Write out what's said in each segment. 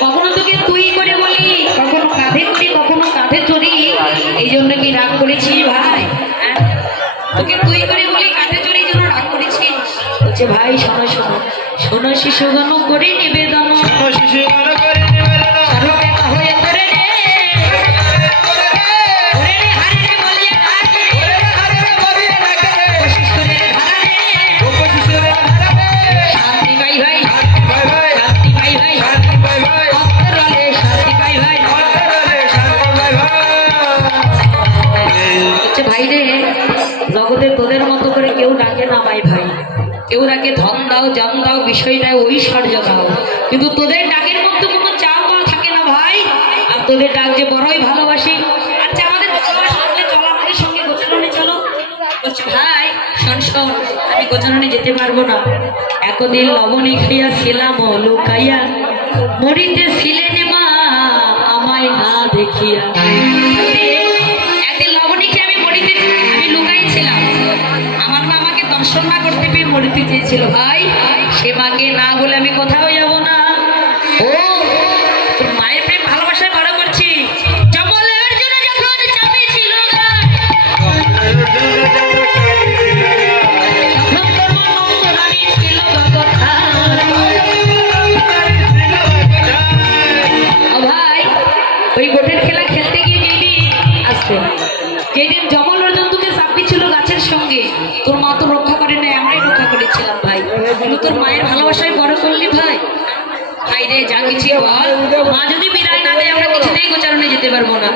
কখনো তোকে তুই করে বলি কখনো কাঁধে করি কখনো কাঁধে চড়ি এই জন্য কি রাগ করেছিস ভাই তোকে তুই করে বলি কাঁধে চড়ি জন্য রাগ করেছিস বলছে ভাই শোনো শোনো। শোনো, শিশুগণ, করে নিবেদন। শিশুগণ না ভাই। ডাকে ধন দাও জম দাও, বিষয় দাও, ঐশ্বর্য দাও। কিন্তু তোদের ডাকের মধ্যে কোনো চাও পাওয়া থাকে না ভাই। আর তোদের ডাক যে বড়ই ভালোবাসি। আচ্ছা আমাদের সঙ্গে চলো। ভাই আমি যেতে পারব না। লুকাইয়া। মরিতে ছিলেন মা, আমায় না দেখিয়া। চেয়েছিল ভাই সে মাকে মায়ের ভালোবাসায় বড় করলি ভাই। ভাই রে, যা কিছু বল। মা যদি বিদায় না দেয়, আমরা কিছুতেই গোচারণে যেতে পারব না।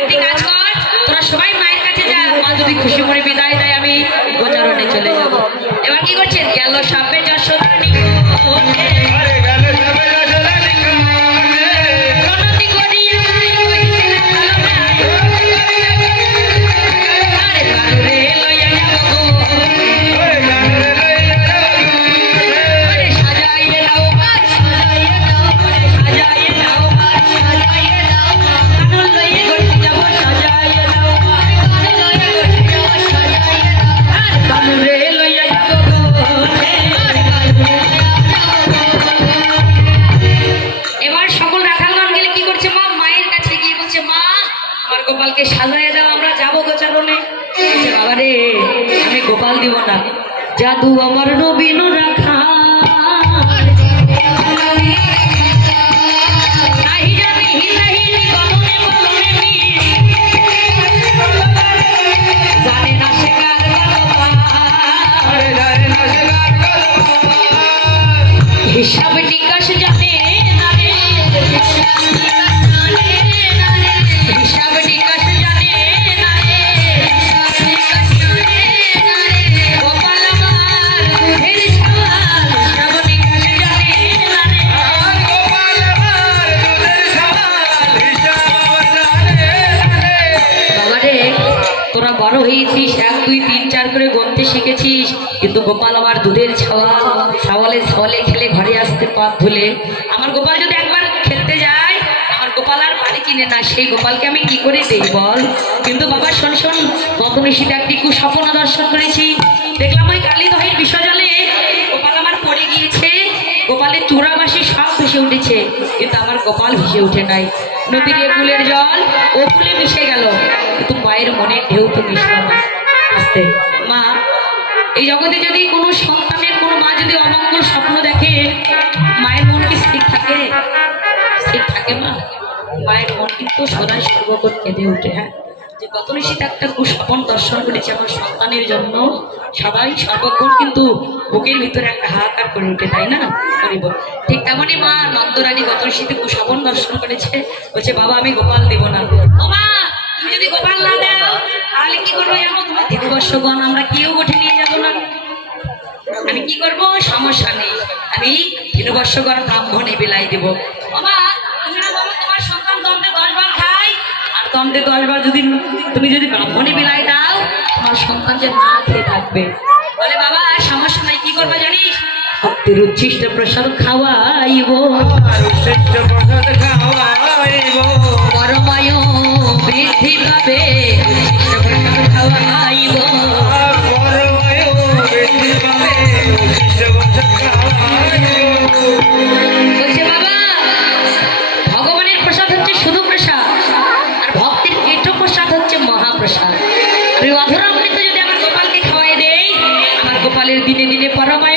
একটি কাজ কর, তোরা সবাই মায়ের কাছে যা। মা যদি খুশি করে বিদায় দেয়, আমি গোচারণে চলে যাব। এবার কি করছেন? গেল সাপে যা নিকটে গোপালকে সাজায় দাও, আমরা যাব গোচারণে। বাবা রে আমি গোপাল দিব না। জাদু আমার নবীন রাখা হয়েছিস এক, দুই, তিন, চার করে গন্তে শিখেছিস। কিন্তু গোপাল আমার দুধের ছাওয়া, ছাওয়ালে ছাওয়ালে খেলে ঘরে আসতে পা ধুলে আমার গোপাল যদি একবার খেলতে যায়, আমার গোপাল আর বাড়ি কিনে না। সেই গোপালকে আমি কি করে দেই বল? কিন্তু বাবা, শোন শোন, গত নিশীতে একটি কুস্বপ্ন দর্শন করেছি। দেখলাম ওই কালী দহের বিষয় গিয়েছে গোপালের চূড়াবাসী সব ভেসে উঠেছে, কিন্তু আমার গোপাল ভেসে উঠে নাই। নদীর এ কুলের জল, ও কুলে মিশে গেল। কিন্তু মায়ের মনে ঢেউ তো মিশল আস্তে। মা, এই জগতে যদি কোনো সন্তানের, কোনো মা যদি অমঙ্গল স্বপ্ন দেখে, মায়ের মন কি স্থির থাকে? স্থির থাকে মা। মায়ের মন কিন্তু সদাই সর্বক্ষণ কেঁদে ওঠে হ্যাঁ? যে গত নিশীতে একটা কুস্বপন দর্শন করেছে আমার সন্তানের জন্য সবাই সর্বক্ষণ কিন্তু বুকের ভিতরে একটা হাহাকার করে ওঠে, তাই না? করিব ঠিক তেমনই মা নন্দরানী গত নিশীতে কুস্বপন দর্শন করেছে। বলছে, বাবা, আমি গোপাল দেব না। ও মা, তুমি যদি গোপাল না দাও, তাহলে কি করব জানো তুমি দিববর্ষগণ আমরা কেউ গোঠে নিয়ে যাব না। আমি কি করব? সমস্যা নেই। আমি তিন বর্ষকর ব্রাহ্মণে বিলাই দেব। বাবা তুমি না বাবা তোমার সন্তান দণ্ডে দশবার খায়? আর দণ্ডে দশবার যদি তুমি যদি ব্রাহ্মণে বিলাই দাও আমার সন্তান যে না খেয়ে থাকবে। বলে বাবা সমস্যা নাই কি করবে জানিস? ভক্তির উচ্ছিষ্ট প্রসাদ খাওয়াইব। পরমায় বৃদ্ধি পাবে ভগবানের প্রসাদ হচ্ছে শুধু প্রসাদ আর ভক্তির কেটো প্রসাদ হচ্ছে মহাপ্রসাদ। ওই অধরা অমৃত যদি আমার গোপালকে খাওয়াই দেই আমার গোপালের দিনে দিনে পরমায়ু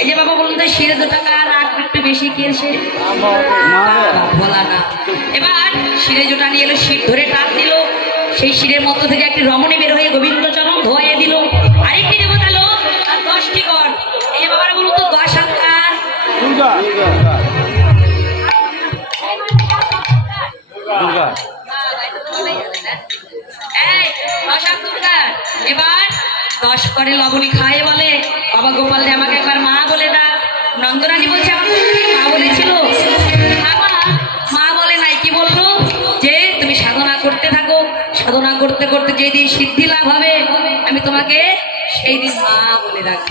এই যে বাবা বলুন তো শিরে জোটা কার একটু বেশি কে সে না। এবার শিরে জোটা নিয়ে এলো শির ধরে টান দিল। সেই শিরের মধ্য থেকে একটি রমণী বের হয়ে গোবিন্দ চরণ ধোয়াইয়ে দিল। আরেকটি দেবতা এলো আর দশটি গড়। এই যে বাবারা বলুন তো দশ হাত কার এই, দশ হাত দুর্গার। এবার দশ করে লবণী খায় বলে। বাবা গোপাল আমাকে একবার মা বলে ডাক। নন্দরানী বলছে মা বলেছিল? মা বলে বলল যে তুমি সাধনা করতে থাকো, সাধনা করতে করতে যেদিন সিদ্ধি লাভ হবে, আমি তোমাকে সেই দিন মা বলে রাখব